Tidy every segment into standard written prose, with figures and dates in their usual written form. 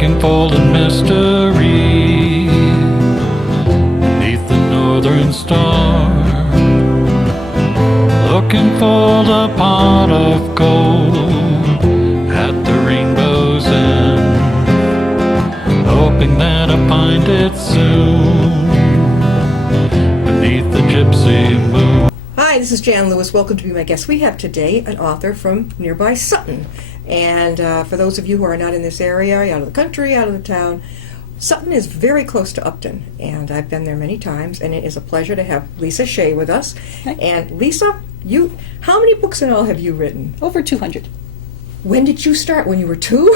looking for the mystery beneath the northern star, looking for the pot of gold at the rainbow's end, hoping that I find it soon beneath the gypsy moon. Hi, this is Jan Lewis. Welcome to be my guest. We have today an author from nearby Sutton. And for those of you who are not in this area, out of the country, out of the town, Sutton is very close to Upton. And I've been there many times, and it is a pleasure to have Lisa Shea with us. Hi. And Lisa, how many books in all have you written? Over 200. When did you start? When you were 2?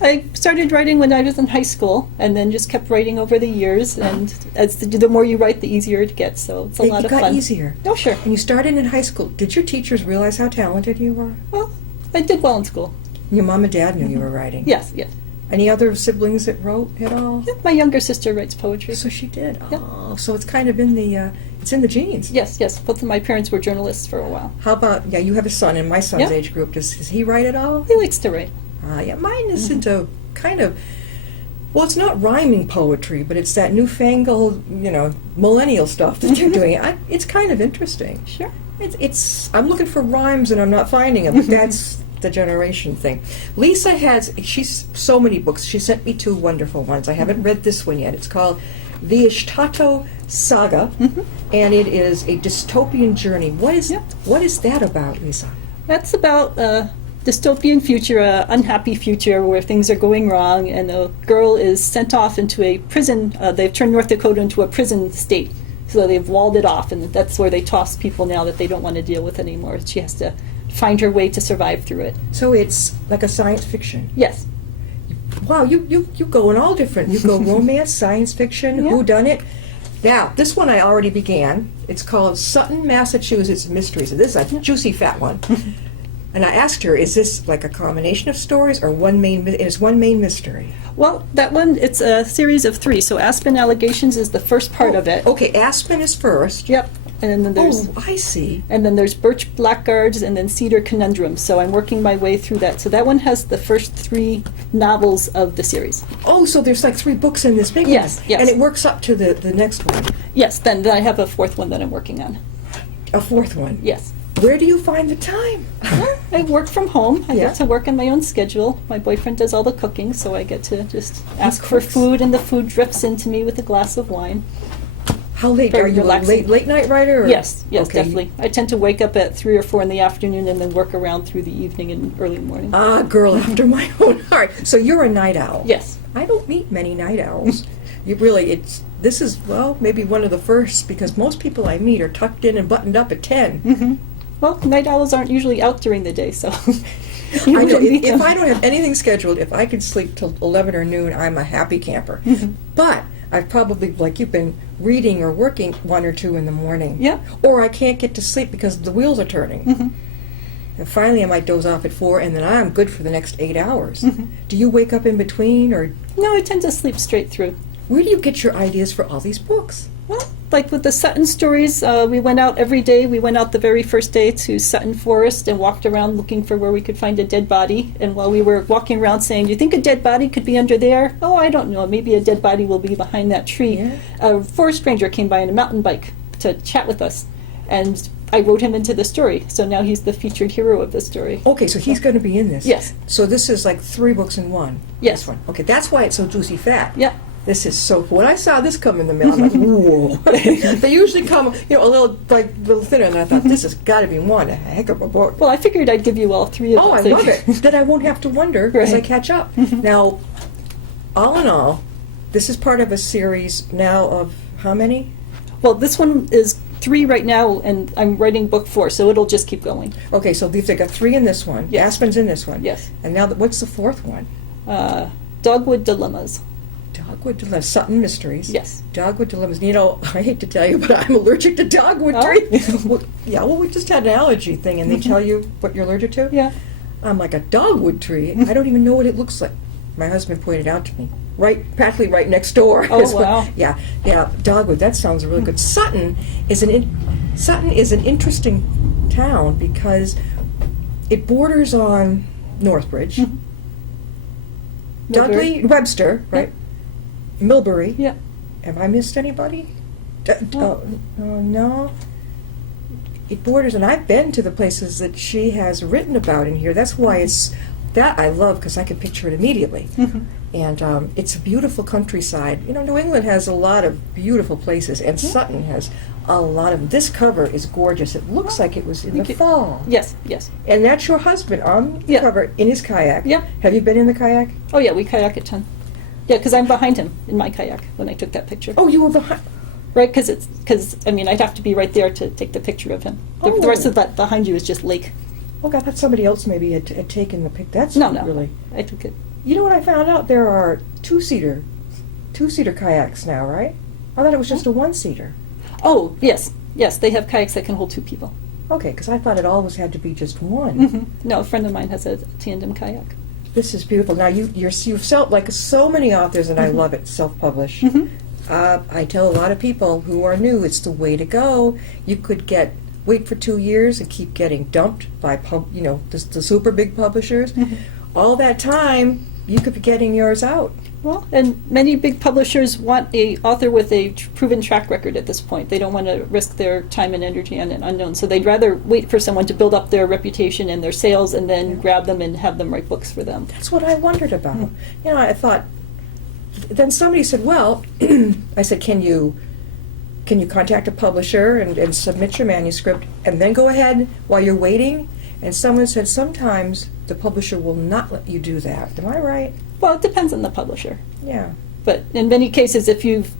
I started writing when I was in high school, and then just kept writing over the years. And as the more you write, the easier it gets. So it's a lot of fun. It got easier. Oh, sure. And you started in high school. Did your teachers realize how talented you were? Well, I did well in school. Your mom and dad knew you were writing? Yes, yes. Any other siblings that wrote at all? Yeah, my younger sister writes poetry. So she did. Yep. Oh, so it's kind of in the it's in the genes. Yes, yes. Both of my parents were journalists for a while. How about you have a son in my son's Yeah. age group. Does he write at all? He likes to write. Yeah, mine is into kind of, well, it's not rhyming poetry, but it's that newfangled, millennial stuff that they're doing. It's kind of interesting. Sure. It's I'm looking for rhymes and I'm not finding them, but that's the generation thing. Lisa she's so many books. She sent me 2 wonderful ones. I haven't read this one yet. It's called The Ishtato Saga, and it is a dystopian journey. What is that about, Lisa? That's about a dystopian future, an unhappy future where things are going wrong, and the girl is sent off into a prison. They've turned North Dakota into a prison state, so they've walled it off, and that's where they toss people now that they don't want to deal with anymore. She has to find her way to survive through it. So it's like a science fiction. Yes. Wow, you go in all different. You go romance, science fiction, Yeah. whodunit. Now, this one I already began. It's called Sutton, Massachusetts Mysteries. And this is a juicy fat one. And I asked her, is this like a combination of stories or one main mystery? Well, that one, it's a series of 3. So Aspen Allegations is the first part of it. Okay, Aspen is first. Yep. And then there's I see. And then there's Birch Blackguards and then Cedar Conundrum. So I'm working my way through that. So that one has the first 3 novels of the series. Oh, so there's like 3 books in this big Yes, one. yes. And it works up to the next one. Yes, then I have a 4th one that I'm working on. A 4th one. Yes. Where do you find the time? I work from home. I Yeah. get to work on my own schedule. My boyfriend does all the cooking, so I get to just ask for cooks. food, and the food drifts into me with a glass of wine. How late? Very Are you relaxing. a late night writer? Or? Yes, Okay. definitely. I tend to wake up at 3 or 4 in the afternoon and then work around through the evening and early morning. Ah, girl after my own heart. So you're a night owl. Yes. I don't meet many night owls. This is, maybe one of the first, because most people I meet are tucked in and buttoned up at 10. Well, night owls aren't usually out during the day, so I know, if I don't have anything scheduled, if I can sleep till 11 or noon, I'm a happy camper. But I've probably, like you've been reading or working 1 or 2 in the morning. Yeah. Or I can't get to sleep because the wheels are turning. And finally I might doze off at 4, and then I'm good for the next 8 hours. Do you wake up in between, or No, I tend to sleep straight through. where do you get your ideas for all these books? Well, like with the Sutton Stories, we went out every day. We went out the very first day to Sutton Forest and walked around looking for where we could find a dead body. And while we were walking around saying, do you think a dead body could be under there? Oh, I don't know. Maybe a dead body will be behind that tree. Yeah. A forest ranger came by on a mountain bike to chat with us. And I wrote him into the story. So now he's the featured hero of the story. Okay, so he's going to be in this. Yes. So this is like 3 books in one. Yes. This one. Okay, that's why it's so juicy fat. Yeah. This is so cool. When I saw this come in the mail, I'm like, whoa. They usually come, a little thinner, and I thought, this has got to be one heck of a book. Well, I figured I'd give you all 3 of them. Oh, I so- love it. Then I won't have to wonder as I Right. catch up. Now, all in all, this is part of a series now of how many? Well, this one is 3 right now, and I'm writing book 4, so it'll just keep going. Okay, so they've got 3 in this one. Yes. Aspen's in this one. Yes. And now, what's the 4th one? Dogwood Dilemmas. Dogwood Dilemmas. Sutton Mysteries. Yes. Dogwood Dilemmas. I hate to tell you, but I'm allergic to dogwood Oh. trees. Well, we just had an allergy thing, and they tell you what you're allergic to? Yeah. I'm like, a dogwood tree? I don't even know what it looks like. My husband pointed out to me. Practically right next door. Oh, wow. Yeah, dogwood. That sounds really good. Sutton is an interesting town because it borders on Northbridge. Dudley, Webster, right? Milbury. Yeah. Have I missed anybody? No. It borders, and I've been to the places that she has written about in here. That's why it's that I love, because I can picture it immediately. And it's a beautiful countryside. You know, New England has a lot of beautiful places, and Sutton has a lot of. This cover is gorgeous. It looks like it was in the fall. Yes, yes. And that's your husband on the cover in his kayak. Yeah. Have you been in the kayak? Oh, yeah, we kayak a ton. Yeah, because I'm behind him in my kayak when I took that picture. Oh, you were behind. Right, because I mean, I'd have to be right there to take the picture of him. The rest of that behind you is just lake. Oh, God, I thought somebody else maybe had taken the pic. That's No, really. I took it. You know what I found out? There are two-seater kayaks now, right? I thought it was just a one-seater. Oh, yes, they have kayaks that can hold 2 people. Okay, because I thought it always had to be just one. No, a friend of mine has a tandem kayak. This is beautiful. Now you've self, like so many authors, and I love it. Self-publish. I tell a lot of people who are new, it's the way to go. You could wait for 2 years and keep getting dumped by the super big publishers. All that time, you could be getting yours out. Well, and many big publishers want a author with a proven track record at this point. They don't want to risk their time and energy on an unknown, so they'd rather wait for someone to build up their reputation and their sales and then grab them and have them write books for them. That's what I wondered about. You know, I thought. Then somebody said, "Well," I said, "Can you contact a publisher and submit your manuscript and then go ahead while you're waiting?" And someone said, "Sometimes the publisher will not let you do that." Am I right? Well, it depends on the publisher. Yeah. But in many cases, if you've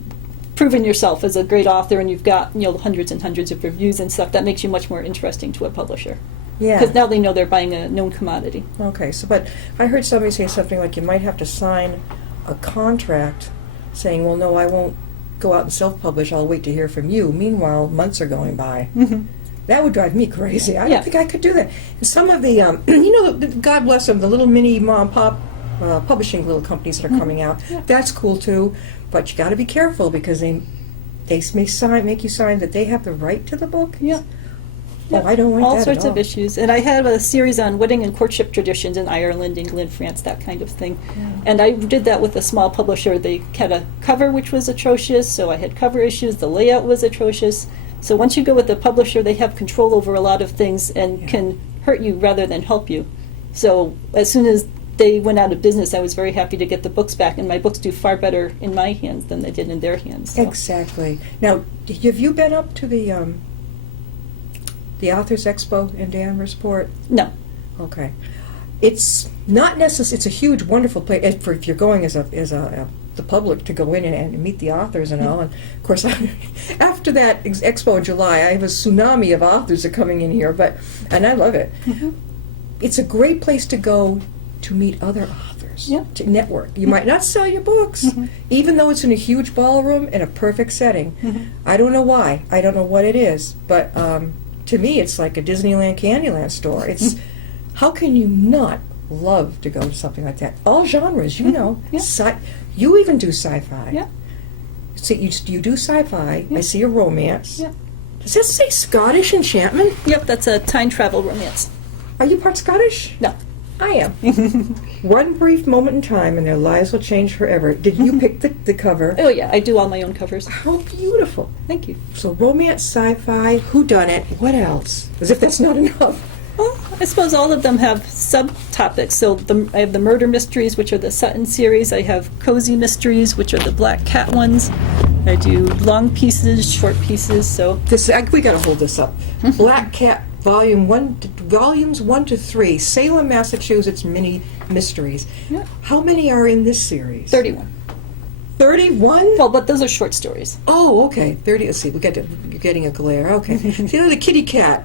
proven yourself as a great author and you've got hundreds and hundreds of reviews and stuff, that makes you much more interesting to a publisher. Yeah. Because now they know they're buying a known commodity. Okay. But I heard somebody say something like you might have to sign a contract saying, "Well, no, I won't go out and self-publish. I'll wait to hear from you." Meanwhile, months are going by. That would drive me crazy. I don't think I could do that. And some of the, God bless them, the little mini mom pop publishing little companies that are coming out. That's cool too, but you got to be careful because they may make you sign that they have the right to the book. Yeah. Oh, I don't want all that sorts at of all. issues. And I have a series on wedding and courtship traditions in Ireland, England, France, that kind of thing. And I did that with a small publisher. They had a cover which was atrocious, so I had cover issues. The layout was atrocious. So once you go with a publisher, they have control over a lot of things and can hurt you rather than help you. So as soon as they went out of business, I was very happy to get the books back, and my books do far better in my hands than they did in their hands. So. Exactly. Now, have you been up to the Authors Expo in Danversport? No. Okay. It's not necessary. It's a huge, wonderful place if you're going as the public to go in and meet the authors and all. And of course, after that expo in July, I have a tsunami of authors are coming in here. And I love it. It's a great place to go to meet other authors. To network. You might not sell your books, even though it's in a huge ballroom in a perfect setting. I don't know why. I don't know what it is, but to me, it's like a Disneyland Candyland store. It's how can you not love to go to something like that? All genres, you know. You even do sci-fi. Yeah. See, you do sci-fi. I see a romance. Yeah. Does that say Scottish enchantment? Yep, that's a time travel romance. Are you part Scottish? No. I am. One brief moment in time, and their lives will change forever. Did you pick the cover? Oh, yeah, I do all my own covers. How beautiful. Thank you. So romance, sci-fi, whodunit, what else? As if that's not enough. Well, I suppose all of them have subtopics. So I have the murder mysteries, which are the Sutton series. I have cozy mysteries, which are the Black Cat ones. I do long pieces, short pieces. So We got to hold this up. Black Cat volumes 1 to 3, Salem, Massachusetts, mini mysteries. Yeah. How many are in this series? 31. 31? Well, but those are short stories. Oh, okay. 30. Let's see. You're getting a glare. Okay. The kitty cat.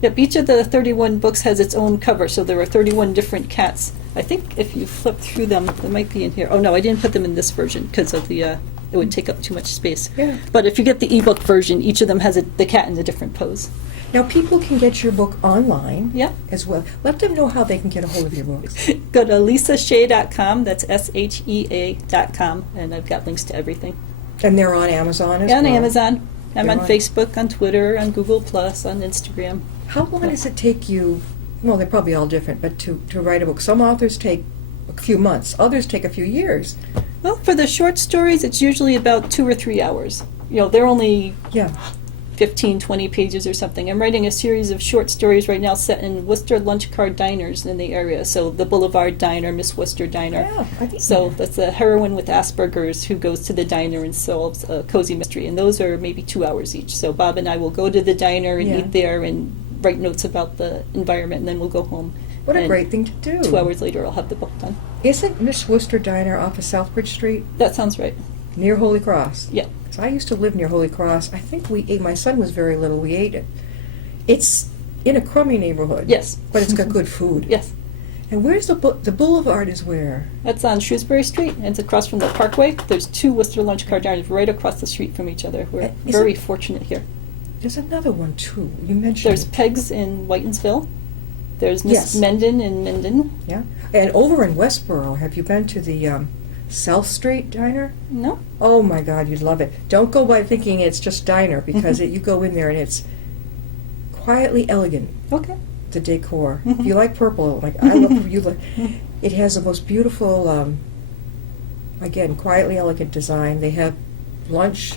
Yep, each of the 31 books has its own cover, so there are 31 different cats. I think if you flip through them, they might be in here. Oh, no, I didn't put them in this version because of it would take up too much space. Yeah. But if you get the ebook version, each of them has the cat in a different pose. Now, people can get your book online as well. Let them know how they can get a hold of your books. Go to lisashea.com, that's SHEA.com, and I've got links to everything. And they're on Amazon as well? On Amazon. I'm They're on Facebook, on Twitter, on Google+, on Instagram. How long does it take you, well, they're probably all different, but to write a book? Some authors take a few months. Others take a few years. Well, for the short stories, it's usually about 2 or 3 hours. They're only Yeah. 15, 20 pages or something. I'm writing a series of short stories right now set in Worcester lunch car diners in the area. So the Boulevard Diner, Miss Worcester Diner. Yeah, I think So that's a heroine with Asperger's who goes to the diner and solves a cozy mystery. And those are maybe 2 hours each. So Bob and I will go to the diner and Yeah. eat there and write notes about the environment, and then we'll go home. What a And great thing to do. 2 hours later, I'll have the book done. Isn't Miss Worcester Diner off of Southbridge Street That sounds right. near Holy Cross? Yeah. 'Cause I used to live near Holy Cross. I think we ate, my son was very little, we ate it. It's in a crummy neighborhood. Yes. But it's got good food. Yes. And where's the boulevard is where? That's on Shrewsbury Street, and it's across from the Parkway. There's 2 Worcester lunch car diners right across the street from each other. We're Is very it- fortunate here. There's another one too. You mentioned There's it. Peg's in Whitensville. There's Miss Yes. Menden in Menden. Yeah. And over in Westboro, have you been to the South Street Diner? No? Oh my God, you'd love it. Don't go by thinking it's just diner, because you go in there and it's quietly elegant. Okay. The decor. Mhm. If you like purple, like I love you. It has the most beautiful, again, quietly elegant design. They have lunch,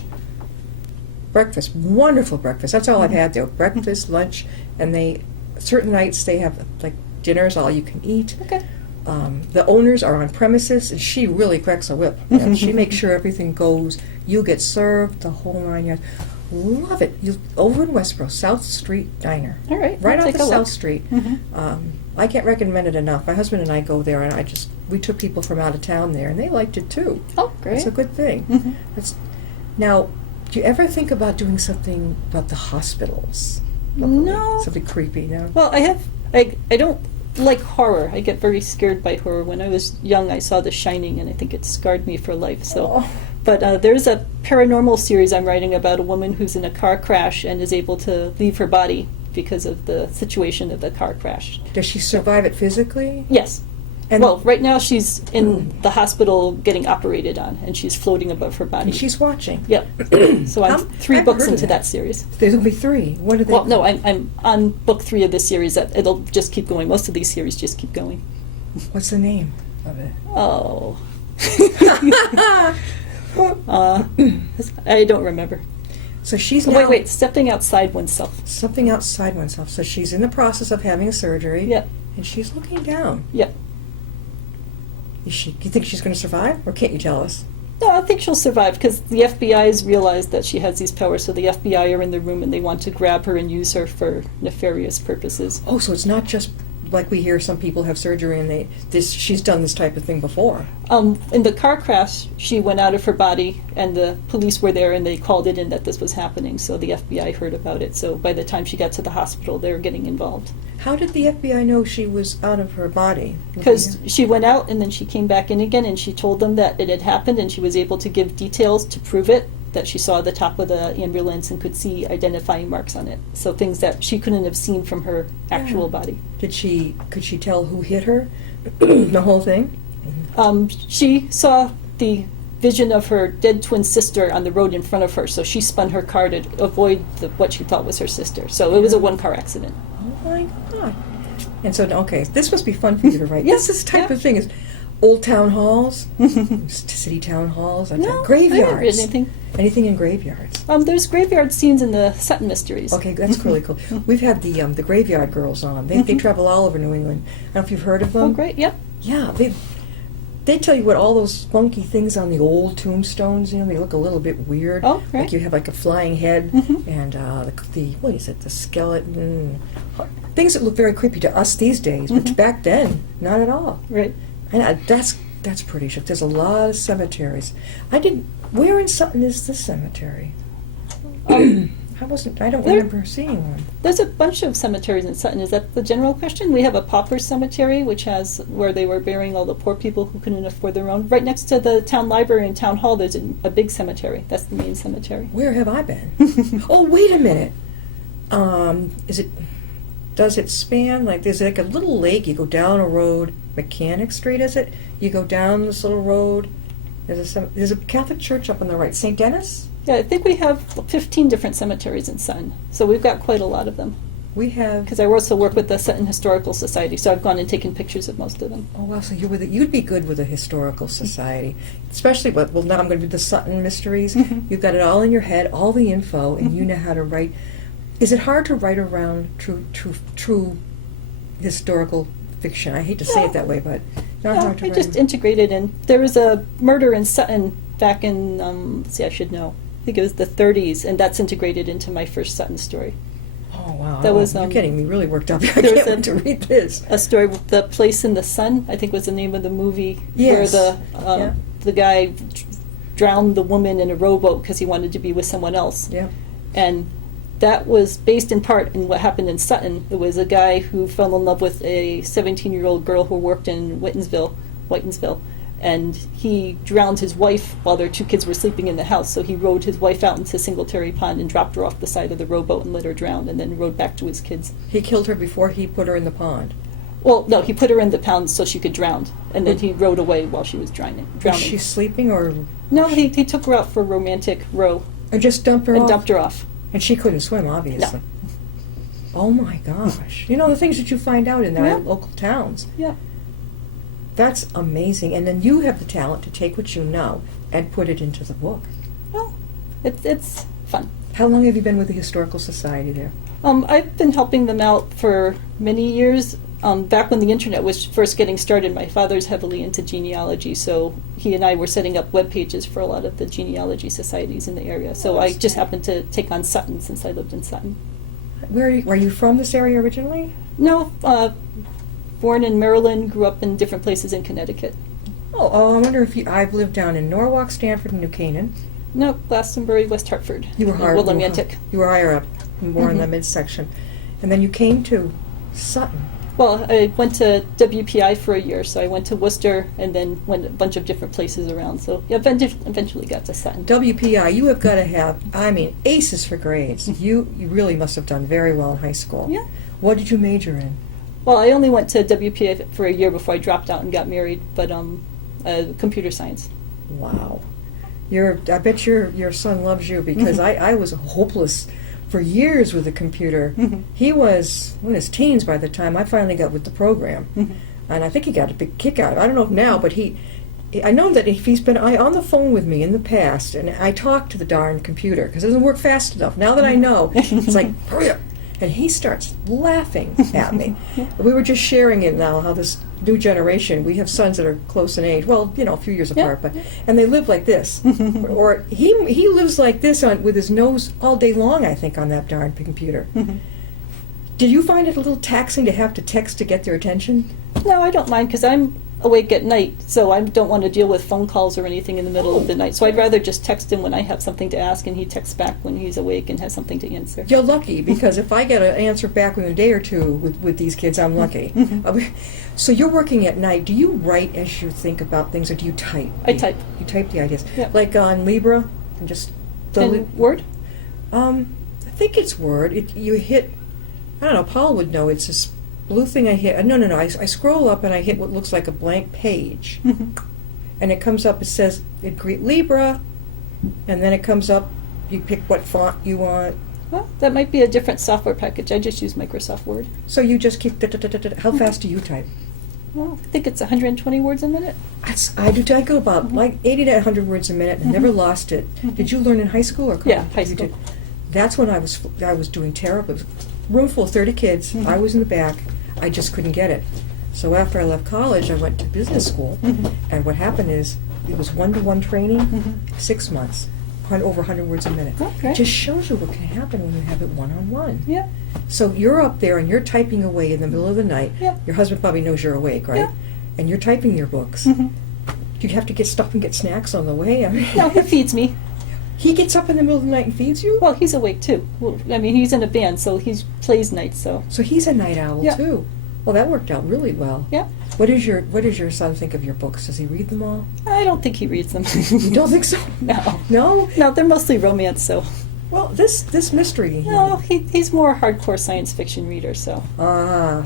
breakfast, wonderful breakfast. That's all I've had there. Breakfast, lunch, and certain nights they have like dinners, all you can eat. Okay. The owners are on premises, and she really cracks a whip. She makes sure everything goes. You get served the whole 9 yards. Love it. Over in Westboro, South Street Diner, All right. right I'll off take the a South look. Street. Mhm. I can't recommend it enough. My husband and I go there, and we took people from out of town there, and they liked it too. Oh, great. It's a good thing. Mhm. Now, do you ever think about doing something about the hospitals? No. Something creepy, no? Well, I don't like horror. I get very scared by horror. When I was young, I saw The Shining, and I think it scarred me for life. So, Oh. but there's a paranormal series I'm writing about a woman who's in a car crash and is able to leave her body because of the situation of the car crash. Does she survive it physically? Yes. And Well, right now she's in the hospital getting operated on, and she's floating above her body. and she's watching. Yep. So I'm 3 I've books heard of into that. that series. There's only 3. What are they? Well, no, I'm on book 3 of this series. That it'll just keep going. Most of these series just keep going. What's the name of it? Oh. I don't remember. So she's Oh, now wait, stepping outside oneself. something outside oneself. So she's in the process of having a surgery. Yep. And she's looking down. Yep. Do you think she's going to survive, or can't you tell us? No, I think she'll survive because the FBI has realized that she has these powers. So the FBI are in the room and they want to grab her and use her for nefarious purposes. Oh, so it's not just like we hear some people have surgery and she's done this type of thing before. In the car crash, she went out of her body, and the police were there, and they called it in that this was happening. So the FBI heard about it. So by the time she got to the hospital, they were getting involved. How did the FBI know she was out of her body? Because she went out, and then she came back in again, and she told them that it had happened, and she was able to give details to prove it, that she saw the top of the ambulance and could see identifying marks on it. So things that she couldn't have seen from her actual body. Could she tell who hit her? The whole thing? She saw the vision of her dead twin sister on the road in front of her, so she spun her car to avoid what she thought was her sister. So it was a one-car accident. Oh my God. And so, okay, this must be fun for you to write. Yes, This type yeah. of thing is old town halls, city town halls, No, graveyards. I haven't written anything. Anything in graveyards? There's graveyard scenes in the Sutton Mysteries. Okay, that's really cool. We've had the graveyard girls on. They travel all over New England. I don't know if you've heard of them. Oh, great, yep. Yeah, they tell you what all those funky things on the old tombstones, they look a little bit weird. Oh, right. Like you have like a flying head Mhm. and what is it, the skeleton. Things that look very creepy to us these days, but Mhm. back then, not at all. Right. And that's pretty shit. There's a lot of cemeteries. Where in Sutton is this cemetery? I don't remember seeing one. There's a bunch of cemeteries in Sutton. Is that the general question? We have a pauper cemetery, which has where they were burying all the poor people who couldn't afford their own. Right next to the town library and town hall, there's a big cemetery. That's the main cemetery. Where have I been? Oh, wait a minute. Does it span, there's like a little lake, you go down a road, Mechanic Street, is it? You go down this little road, there's a Catholic church up on the right, St. Dennis? Yeah, I think we have 15 different cemeteries in Sutton, so we've got quite a lot of them. We have. Because I also work with the Sutton Historical Society, so I've gone and taken pictures of most of them. Oh wow! So you'd be good with a historical society, especially. Well, now I'm going to do the Sutton Mysteries. You've got it all in your head, all the info, and you know how to write. Is it hard to write around true historical fiction? I hate to say it that way, but not hard to I write. just integrated in. There was a murder in Sutton back in, let's see, I should know. I think it was the 30s, and that's integrated into my first Sutton story. Oh wow! That was, you're getting me really worked up. I there was can't wait to read this. A story, The Place in the Sun, I think was the name of the movie, Yes. where the guy drowned the woman in a rowboat because he wanted to be with someone else. Yeah. And that was based in part in what happened in Sutton. It was a guy who fell in love with a 17-year-old girl who worked in Whitensville, and he drowned his wife while their 2 kids were sleeping in the house. So he rowed his wife out into Singletary Pond and dropped her off the side of the rowboat and let her drown, and then rowed back to his kids. He killed her before he put her in the pond. Well, no, he put her in the pond so she could drown, and then he rowed away while she was drowning. Was she sleeping or? No, he took her out for a romantic row And just dumped her and off? dumped her off. And she couldn't swim, obviously. No. Oh my gosh. You know, the things that you find out in the Yeah. local towns. Yeah. That's amazing. And then you have the talent to take what you know and put it into the book. Well, it's fun. How long have you been with the Historical Society there? I've been helping them out for many years. Back when the internet was first getting started, my father's heavily into genealogy, so he and I were setting up web pages for a lot of the genealogy societies in the area. So I just happened to take on Sutton since I lived in Sutton. Were you from this area originally? No, born in Maryland, grew up in different places in Connecticut. Oh, I wonder if I've lived down in Norwalk, Stanford, and New Canaan. No, Glastonbury, West Hartford. You were and higher. Willimantic. You were higher up, more in the midsection. And then you came to Sutton. Well, I went to WPI for a year, so I went to Worcester and then went a bunch of different places around. So yeah, eventually got to Sutton. WPI, you have got to have, aces for grades. You really must have done very well in high school. Yeah. What did you major in? Well, I only went to WPI for a year before I dropped out and got married, but computer science. Wow. I bet your son loves you because I was hopeless for years with the computer. He was in his teens by the time I finally got with the program. And I think he got a big kick out of it. I don't know if now, but I know that if he's been on the phone with me in the past, and I talk to the darn computer because it doesn't work fast enough. Now that I know, it's like, hurry up. And he starts laughing at me. We were just sharing it now, how this new generation, we have sons that are close in age, well, a few years apart, and they live like this. Or he lives like this with his nose all day long, I think, on that darn computer. Did you find it a little taxing to have to text to get their attention? No, I don't mind because I'm awake at night, so I don't want to deal with phone calls or anything in the middle of the night. So I'd rather just text him when I have something to ask, and he texts back when he's awake and has something to answer. You're lucky, because if I get an answer back within a day or two with these kids, I'm lucky. So you're working at night. Do you write as you think about things, or do you type? I type. You type the ideas? Yeah. Like on Libra? And just And Word? I think it's Word. You hit, I don't know, Paul would know, it's this blue thing I hit. No. I scroll up and I hit what looks like a blank page. And it comes up, it says, Greet Libra, and then it comes up, you pick what font you want. Well, that might be a different software package. I just use Microsoft Word. So you just keep, how fast do you type? Well, I think it's 120 words a minute. I go about like 80 to 100 words a minute, and never lost it. Did you learn in high school or college? Yeah, high You school. did. That's when I was doing terrible. It was a room full of 30 kids. I was in the back. I just couldn't get it. So after I left college, I went to business school, and what happened is it was one-to-one training, 6 months, over 100 words a minute. Okay. It just shows you what can happen when you have it one-on-one. Yeah. So you're up there and you're typing away in the middle of the night. Yeah. Your husband probably knows you're awake, right? Yeah. And you're typing your books. Do you have to get stuff and get snacks on the way? I mean, No, he feeds me. he gets up in the middle of the night and feeds you? Well, he's awake too. Well, I mean, he's in a band, so he plays nights. So So he's a night owl Yeah. too. Well, that worked out really well. yeah, What does your son think of your books? Does he read them all? I don't think he reads them. You don't think so? No, No? no, they're mostly romance. So Well, this mystery. no, he's more a hardcore science fiction reader. So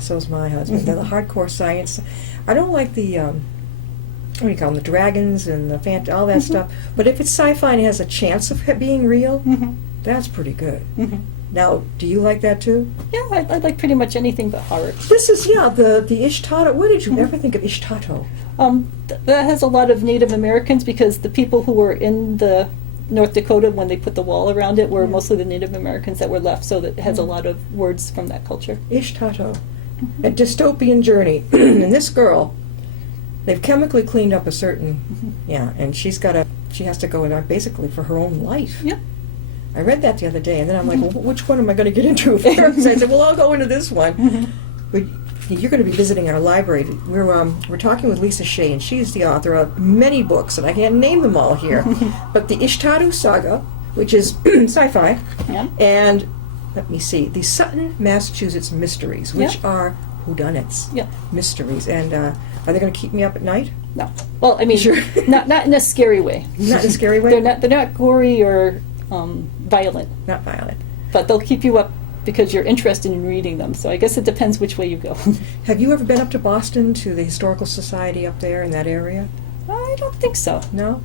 So's my husband. The hardcore science. I don't like the what do you call them? The dragons and the all that stuff. But if it's sci-fi and it has a chance of being real, that's pretty good. Now, do you like that too? Yeah, I like pretty much anything but horror. This is, the Ishtato. What did you ever think of Ishtato? That has a lot of Native Americans because the people who were in the North Dakota when they put the wall around it were mostly the Native Americans that were left, so that it has a lot of words from that culture. Ishtato. A dystopian journey. And this girl, they've chemically cleaned up a certain, and she has to go in there basically for her own life. Yeah. I read that the other day, and then I'm like, well, which one am I going to get into first? I said, well, I'll go into this one. But you're going to be visiting our library. We're talking with Lisa Shea, and she's the author of many books, and I can't name them all here. But the Ishtaru Saga, which is sci-fi, and let me see, the Sutton, Massachusetts Mysteries, which are whodunits, mysteries. And are they going to keep me up at night? No. Well, I mean, Sure. not in a scary way. Not in a scary way? They're not gory or violent. Not violent. But they'll keep you up because you're interested in reading them. So I guess it depends which way you go. Have you ever been up to Boston to the Historical Society up there in that area? I don't think so. No?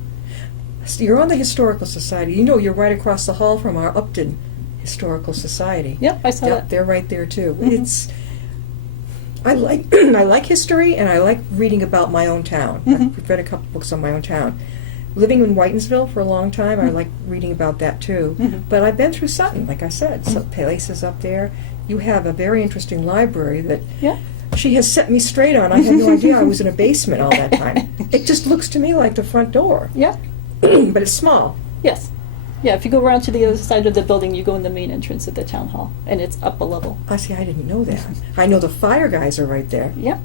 So you're on the Historical Society. You know, you're right across the hall from our Upton Historical Society. Yep, I saw that. They're right there too. Mhm. I like history, and I like reading about my own town. I've read a couple books on my own town. Living in Whitensville for a long time, I like reading about that too. But I've been through Sutton, like I said, some places up there. You have a very interesting library that she has set me straight on. I had no idea I was in a basement all that time. It just looks to me like the front door. Yeah. But it's small. Yes. Yeah, if you go around to the other side of the building, you go in the main entrance of the town hall, and it's up a level. I see, I didn't know that. I know the fire guys are right there. Yeah.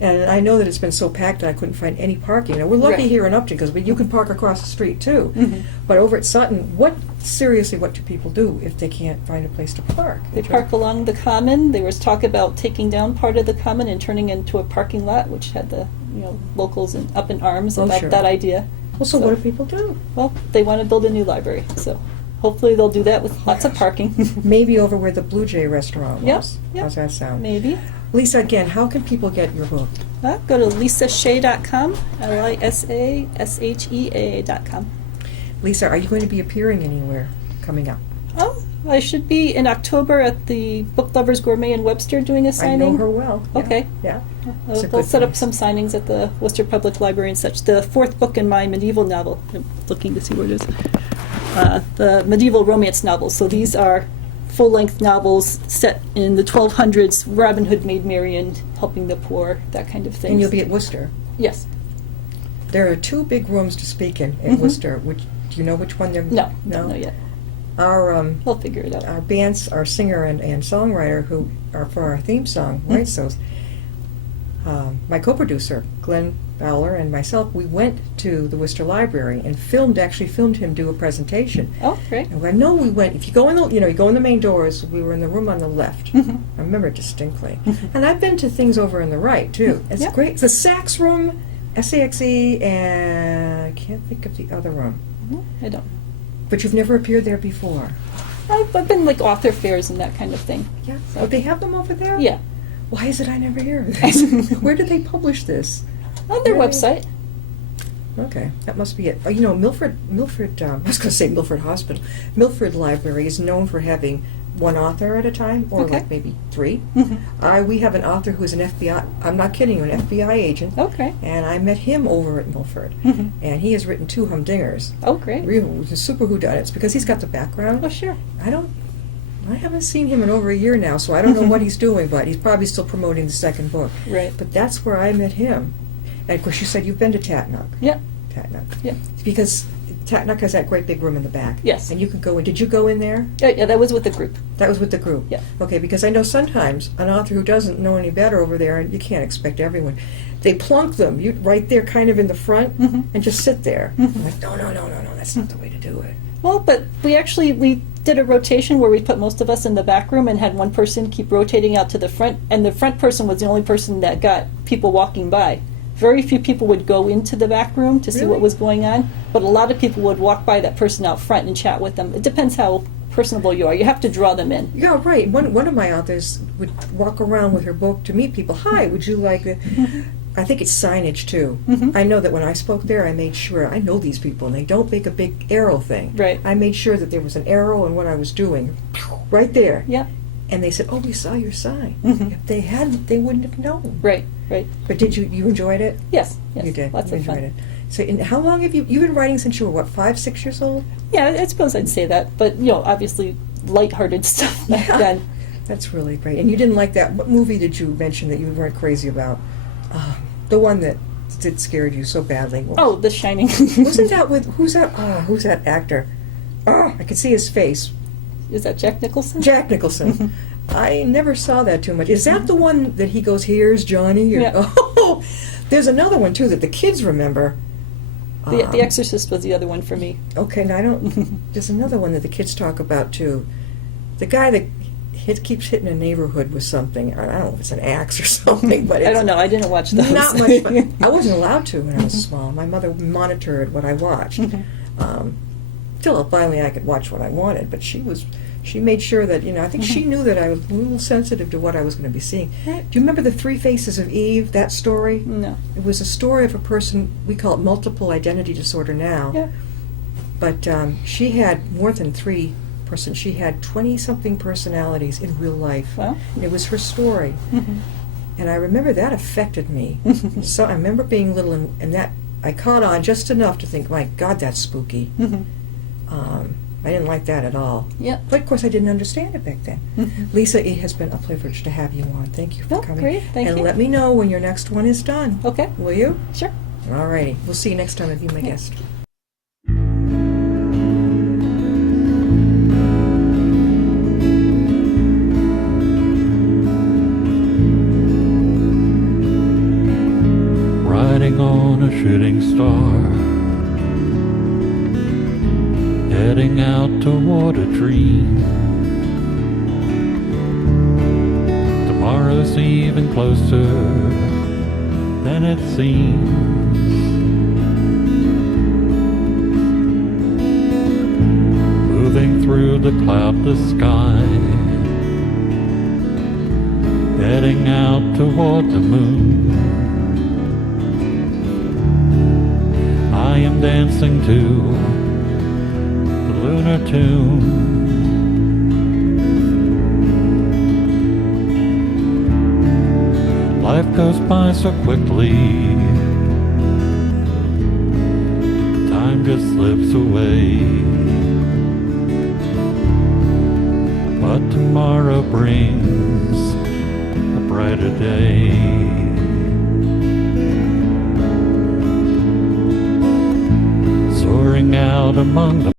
And I know that it's been so packed that I couldn't find any parking. Now, we're lucky Right. here in Upton because you can park across the street too. But over at Sutton, what do people do if they can't find a place to park? They park along the common. There was talk about taking down part of the common and turning it into a parking lot, which had the locals up in arms about that idea. Well, so what do people do? Well, they want to build a new library, so hopefully they'll do that with lots of parking. Maybe over where the Blue Jay restaurant Yep, was. yep. How's that sound? Maybe. Lisa, again, how can people get your book? Go to lisashea.com, lisashea.com. Lisa, are you going to be appearing anywhere coming up? Oh, I should be in October at the Book Lovers Gourmet in Webster doing a signing. I know her well. Yeah. Okay. Yeah. It's a They'll good set up place. some signings at the Worcester Public Library and such. The fourth book in my medieval novel, I'm looking to see where it is, the medieval romance novels. So these are full-length novels set in the 1200s, Robin Hood, Maid Marian, helping the poor, that kind of thing. And you'll be at Worcester. Yes. There are two big rooms to speak in at Worcester. Do you know which one they're... No, don't know yet. We'll figure it out. Our singer and songwriter who are for our theme song writes those. My co-producer, Glenn Fowler, and myself, we went to the Worcester Library and filmed him do a presentation. Oh, great. And I know we went, if you go in you go in the main doors, we were in the room on the left. I remember it distinctly. And I've been to things over on the right, too. It's great. It's the Sax room, SAXE, and I can't think of the other room. I don't. But you've never appeared there before. I've been like author fairs and that kind of thing. Yeah. So. Oh, they have them over there? Yeah. Why is it I never hear of this? Where did they publish this? On their Really? website. Okay, that must be it. Milford, I was going to say Milford Hospital. Milford Library is known for having one author at a time, or Okay. like maybe three. We have an author who is an FBI, I'm not kidding you, an FBI agent. Okay. And I met him over at Milford. And he has written 2 humdingers. Oh, great. Real super whodunits, because he's got the background. Oh, sure. I haven't seen him in over a year now, so I don't know what he's doing, but he's probably still promoting the second book. Right. But that's where I met him. And of course, you said you've been to Tatnuck. Yeah. Tatnuck. Yeah. Because Tatnuck has that great big room in the back. Yes. And you could go in. Did you go in there? Yeah, that was with the group. That was with the group? Yeah. Okay, because I know sometimes an author who doesn't know any better over there, and you can't expect everyone, they plunk them right there kind of in the front and just sit there. I'm like, no, that's not the way to do it. Well, but we did a rotation where we put most of us in the back room and had one person keep rotating out to the front, and the front person was the only person that got people walking by. Very few people would go into the back room to see Really? what was going on, but a lot of people would walk by that person out front and chat with them. It depends how personable you are. You have to draw them in. Yeah, right. One of my authors would walk around with her book to meet people. Hi, would you like it? I think it's signage too. Mhm. I know that when I spoke there, I made sure, I know these people, and they don't make a big arrow thing. Right. I made sure that there was an arrow in what I was doing, right there. Yeah. And they said, "Oh, we saw your sign." Mhm. If they hadn't, they wouldn't have known. Right. Right. But did you enjoyed it? Yes. Yes. You did. Lots You of fun. enjoyed it. So, and how long have you've been writing since you were, what, 5, 6 years old? Yeah, I suppose I'd say that. But, obviously lighthearted stuff back Yeah. then. That's really great. And you didn't like that. What movie did you mention that you weren't crazy about? The one that scared you so badly. Oh, The Shining. Wasn't that with, who's that actor? Oh, I could see his face. Is that Jack Nicholson? Jack Nicholson. I never saw that too much. Is that the one that he goes, "Here's Johnny"? Or, Yeah. Oh, there's another one too that the kids remember. The Exorcist was the other one for me. Okay, now I don't. There's another one that the kids talk about too. The guy that keeps hitting a neighborhood with something. I don't know if it's an axe or something, but it's I don't know. I didn't watch those. not much fun. I wasn't allowed to when I was small. My mother monitored what I watched. Till finally I could watch what I wanted, but she made sure that, I think she knew that I was a little sensitive to what I was going to be seeing. Right. Do you remember The Three Faces of Eve, that story? No. It was a story of a person, we call it multiple identity disorder now, Yeah. but she had more than she had 20-something personalities in real life. Well. It was her story. And I remember that affected me. So I remember being little, and that I caught on just enough to think, my God, that's spooky. I didn't like that at all. Yeah. But of course, I didn't understand it back then. Lisa, it has been a privilege to have you on. Thank you for Oh, coming. great. Thank and you. let me know when your next one is done. Okay. Will you? Sure. All righty. We'll see you next time and be my guest. Riding on a shooting star, heading out toward a dream. Tomorrow's even closer than it seems. Moving through the cloudless sky, heading out toward the moon. I am dancing to the lunar tune. Life goes by so quickly, time just slips away. But tomorrow brings a brighter day. Soaring out among the